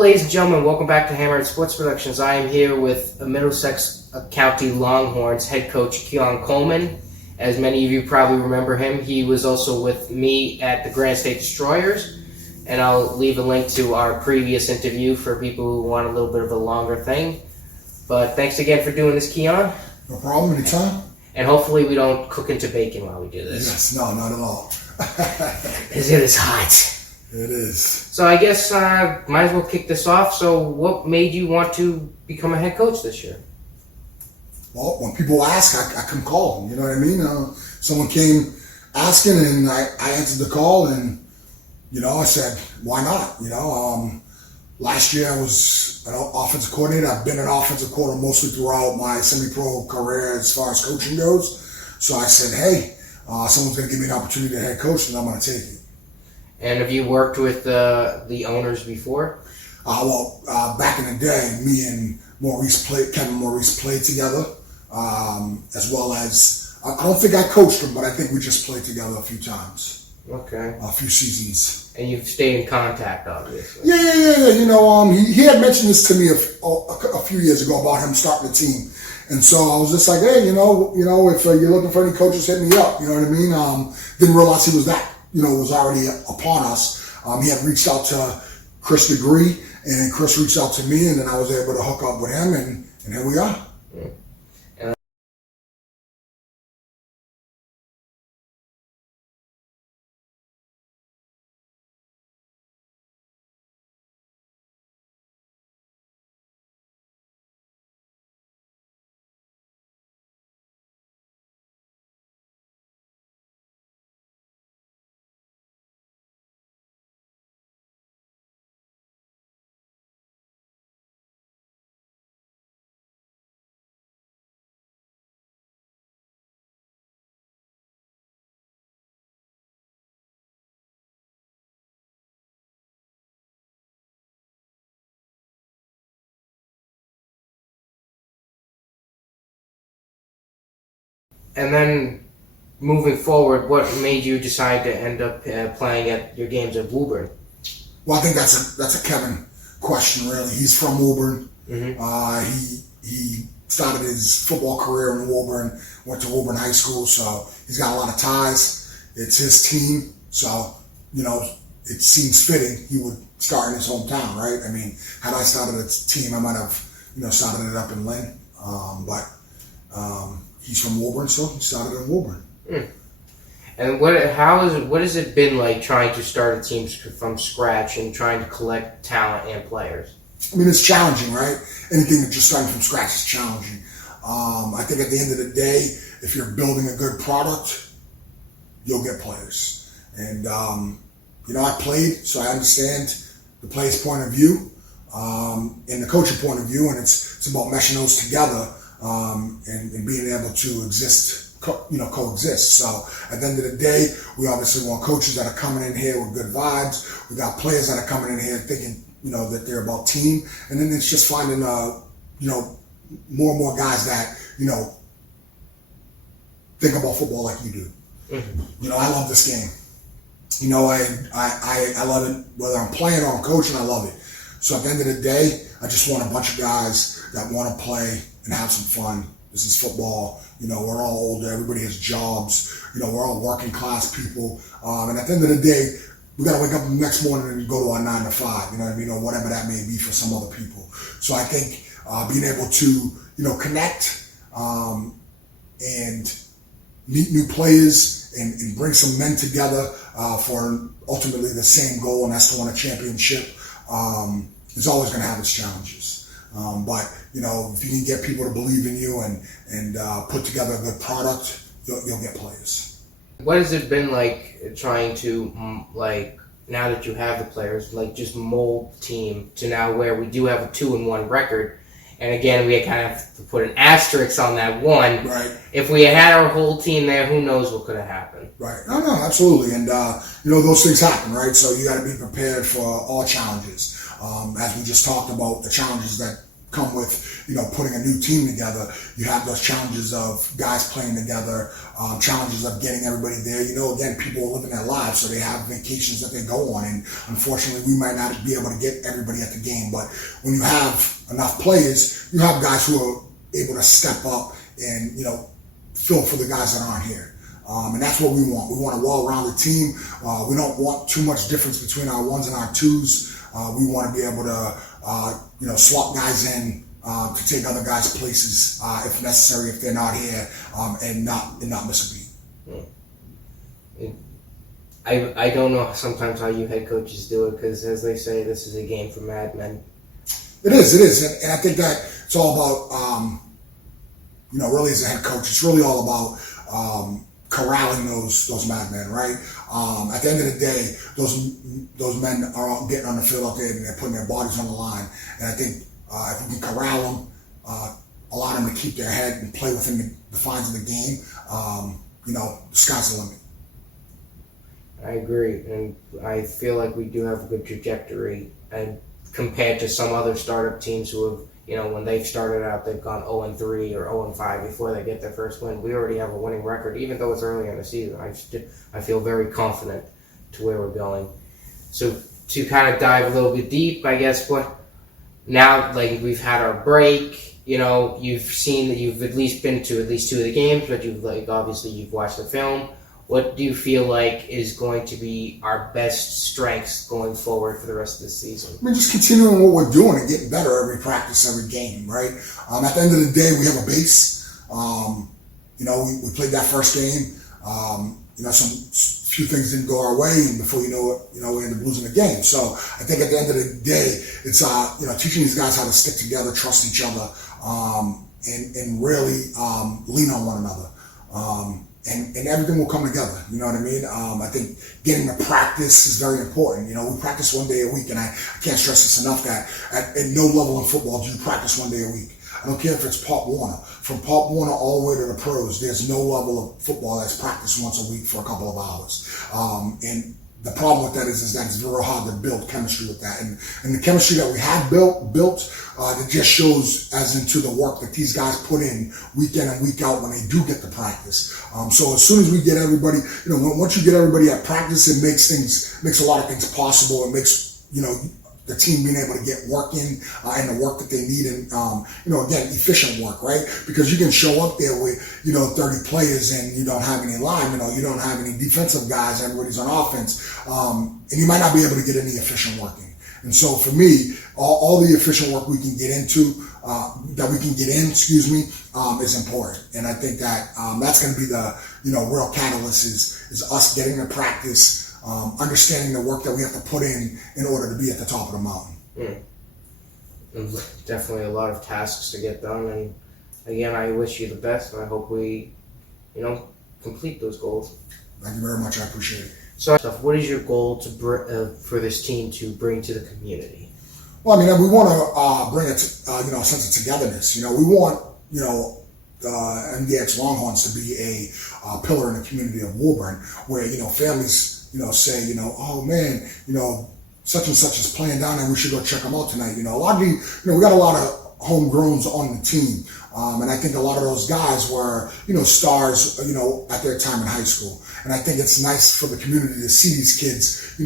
Hello, ladies and gentlemen. Welcome back to Hammer Sports Productions. I am here with Middlesex County Longhorns head coach Keone Coleman. As many of you probably remember him, he was also with me at the Grand State Destroyers. And I'll leave a link to our previous interview for people who want a little bit of a longer thing. But thanks again for doing this, Keone. No problem, anytime. And hopefully we don't cook into bacon while we do this. Yes, no, not at all. Because it is hot. It is. So I guess might as well kick this off. So what made you want to become a head coach this year? Well, when people ask, I can call them. You know what I mean? Someone came asking, and I answered the call, and I said, why not? Last year I was an offensive coordinator. I've been an offensive coordinator mostly throughout my semi-pro career as far as coaching goes. So I said, hey, someone's going to give me an opportunity to head coach, and I'm going to take it. And have you worked with the owners before? Back in the day, me and Kevin Maurice played together, as well as, I don't think I coached him, but I think we just played together a few times. Okay. A few seasons. And you've stayed in contact, obviously. Yeah. He had mentioned this to me a few years ago about him starting the team. And so I was just like, hey, if you're looking for any coaches, hit me up. You know what I mean? Didn't realize he was that. Was already upon us. He had reached out to Chris Degree, and then Chris reached out to me, and then I was able to hook up with him, and here we are. Yeah. And then, moving forward, what made you decide to end up playing at your games at Woburn? Well, I think that's a Kevin question, really. He's from Woburn. Mm-hmm. He started his football career in Woburn, went to Woburn High School, so he's got a lot of ties. It's his team, so, it seems fitting he would start in his hometown, right? I mean, had I started a team, I might have, started it up in Lynn, but he's from Woburn, so he started in Woburn. And what has it been like trying to start a team from scratch and trying to collect talent and players? I mean, it's challenging, right? Anything that's just starting from scratch is challenging. I think at the end of the day, if you're building a good product, you'll get players. And, I played, so I understand the player's point of view and the coaching point of view, and it's about meshing those together and being able to coexist. So at the end of the day, we obviously want coaches that are coming in here with good vibes. We got players that are coming in here thinking, that they're about team. And then it's just finding, more and more guys that, think about football like you do. Mm-hmm. I love this game. I love it, whether I'm playing or I'm coaching, I love it. So at the end of the day, I just want a bunch of guys that want to play and have some fun. This is football. We're all older. Everybody has jobs. We're all working class people. And at the end of the day, we got to wake up the next morning and go to our 9 to 5. You know what I mean? Or whatever that may be for some other people. So I think being able to, connect and meet new players and bring some men together for ultimately the same goal, and that's to win a championship, is always going to have its challenges. But if you can get people to believe in you and put together a good product, you'll get players. What has it been like trying to, now that you have the players, just mold the team to now where we do have a 2-1 record? And again, we kind of have to put an asterisk on that one. Right. If we had our whole team there, who knows what could have happened? Right. No, absolutely. And, those things happen, right? So you got to be prepared for all challenges. As we just talked about, the challenges that come with, putting a new team together. You have those challenges of guys playing together, challenges of getting everybody there. Again, people are living their lives, so they have vacations that they go on, and unfortunately, we might not be able to get everybody at the game. But when you have enough players, you have guys who are able to step up and, fill for the guys that aren't here. And that's what we want. We want a well-rounded team. We don't want too much difference between our ones and our twos. We want to be able to, swap guys in to take other guys' places if necessary, if they're not here, and not miss a beat. I don't know sometimes how you head coaches do it, because as they say, this is a game for madmen. It is, and I think that it's all about, really as a head coach, it's really all about corralling those madmen, right? At the end of the day, those men are all getting on the field out there and they're putting their bodies on the line. And I think if we can corral them, allow them to keep their head and play within the confines of the game, the sky's the limit. I agree, and I feel like we do have a good trajectory, and compared to some other startup teams who have, when they've started out, they've gone 0-3 or 0-5 before they get their first win. We already have a winning record, even though it's early in the season. I feel very confident to where we're going. So to kind of dive a little bit deep, I guess, now like we've had our break, you've seen that you've at least been to at least 2 of the games, but obviously you've watched the film. What do you feel like is going to be our best strengths going forward for the rest of the season? I mean, just continuing what we're doing and getting better every practice, every game, right? At the end of the day, we have a base. We played that first game. Some few things didn't go our way, and before you know it, we ended up losing the game. So I think at the end of the day, it's teaching these guys how to stick together, trust each other, and really lean on one another. And everything will come together, you know what I mean? I think getting to practice is very important. We practice 1 day a week, and I can't stress this enough that at no level in football do you practice 1 day a week. I don't care if it's Pop Warner. From Pop Warner all the way to the pros, there's no level of football that's practiced once a week for a couple of hours. And the problem with that is that it's very hard to build chemistry with that. And the chemistry that we have built that just shows as into the work that these guys put in week in and week out when they do get to practice. So as soon as we get everybody, once you get everybody at practice, it makes a lot of things possible. It makes, the team being able to get work in and the work that they need, and again, efficient work, right? Because you can show up there with 30 players and you don't have any linemen, you don't have any defensive guys, everybody's on offense, and you might not be able to get any efficient work in. And so for me, all the efficient work we can get into, is important. And I think that that's going to be the real catalyst is us getting to practice. Understanding the work that we have to put in order to be at the top of the mountain. And definitely a lot of tasks to get done, and again, I wish you the best, and I hope we, complete those goals. Thank you very much. I appreciate it. So, what is your goal for this team to bring to the community? Well, I mean, we want to bring a sense of togetherness. We want the MDX Longhorns to be a pillar in the community of Woburn, where families say, oh man, such and such is playing down there, we should go check them out tonight. A lot of we got a lot of homegrowns on the team. And I think a lot of those guys were, stars, at their time in high school. And I think it's nice for the community to see these kids,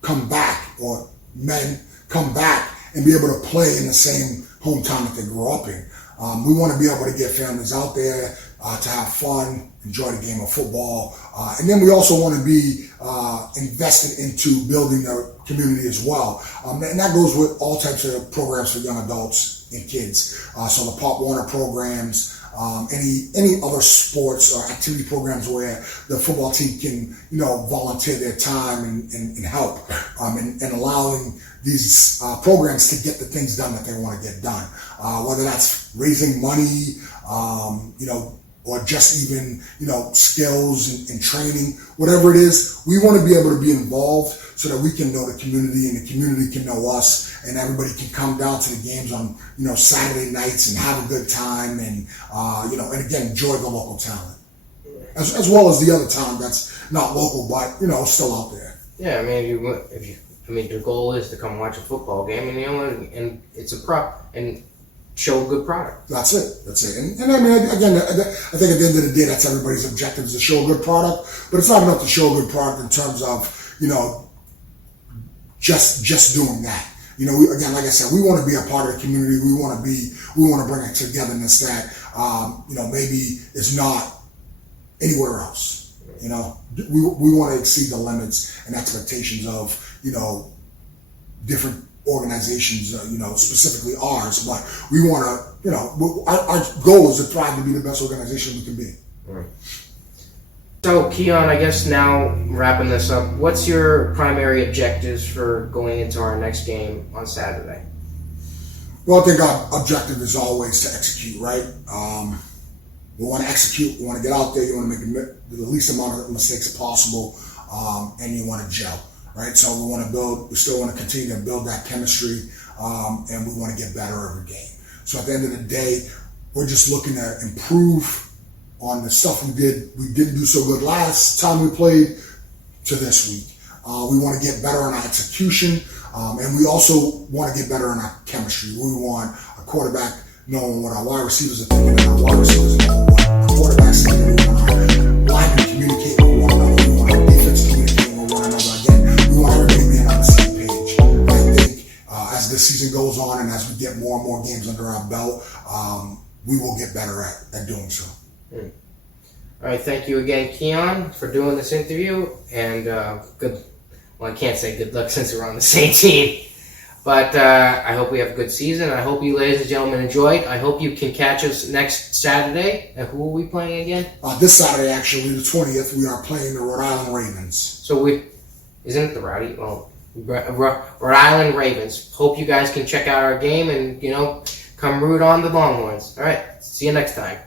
come back, or men come back and be able to play in the same hometown that they grew up in. We want to be able to get families out there to have fun, enjoy the game of football. And then we also want to be invested into building the community as well. And that goes with all types of programs for young adults and kids. So the Pop Warner programs, any other sports or activity programs where the football team can, volunteer their time and help, and allowing these programs to get the things done that they want to get done. Whether that's raising money, or just even, skills and training, whatever it is, we want to be able to be involved so that we can know the community and the community can know us, and everybody can come down to the games on, Saturday nights and have a good time and, and again, enjoy the local talent. As well as the other talent that's not local, but, still out there. Yeah, I mean, your goal is to come watch a football game, and it's a prop, and show a good product. That's it. And I mean, again, I think at the end of the day, that's everybody's objective, is to show a good product. But it's not enough to show a good product in terms of, just doing that. Again, like I said, we want to be a part of the community. We want to bring a togetherness that, maybe is not anywhere else. We want to exceed the limits and expectations of, different organizations, specifically ours, but we want to, our goal is to try to be the best organization we can be. Right. So, Keone, I guess now wrapping this up, what's your primary objectives for going into our next game on Saturday? Well, I think our objective is always to execute, right? We want to execute, we want to get out there, you want to make the least amount of mistakes possible, and you want to gel. Right, so we still want to continue to build that chemistry, and we want to get better every game. So at the end of the day, we're just looking to improve on the stuff we didn't do so good last time we played to this week. We want to get better on our execution, and we also want to get better on our chemistry. We want a quarterback knowing what our wide receivers are thinking, and our wide receivers knowing what our quarterback's thinking. We want our linemen communicate with one another. We want our defense communicating with one another. We want everybody being on the same page. I think as the season goes on and as we get more and more games under our belt, we will get better at doing so. All right, thank you again, Keone, for doing this interview, and good. Well, I can't say good luck since we're on the same team, but I hope we have a good season. I hope you, ladies and gentlemen, enjoyed. I hope you can catch us next Saturday. And who are we playing again? This Saturday, actually, the 20th, we are playing the Rhode Island Ravens. So isn't it the Rowdy? Well, Rhode Island Ravens. Hope you guys can check out our game and, come root on the Longhorns. All right, see you next time.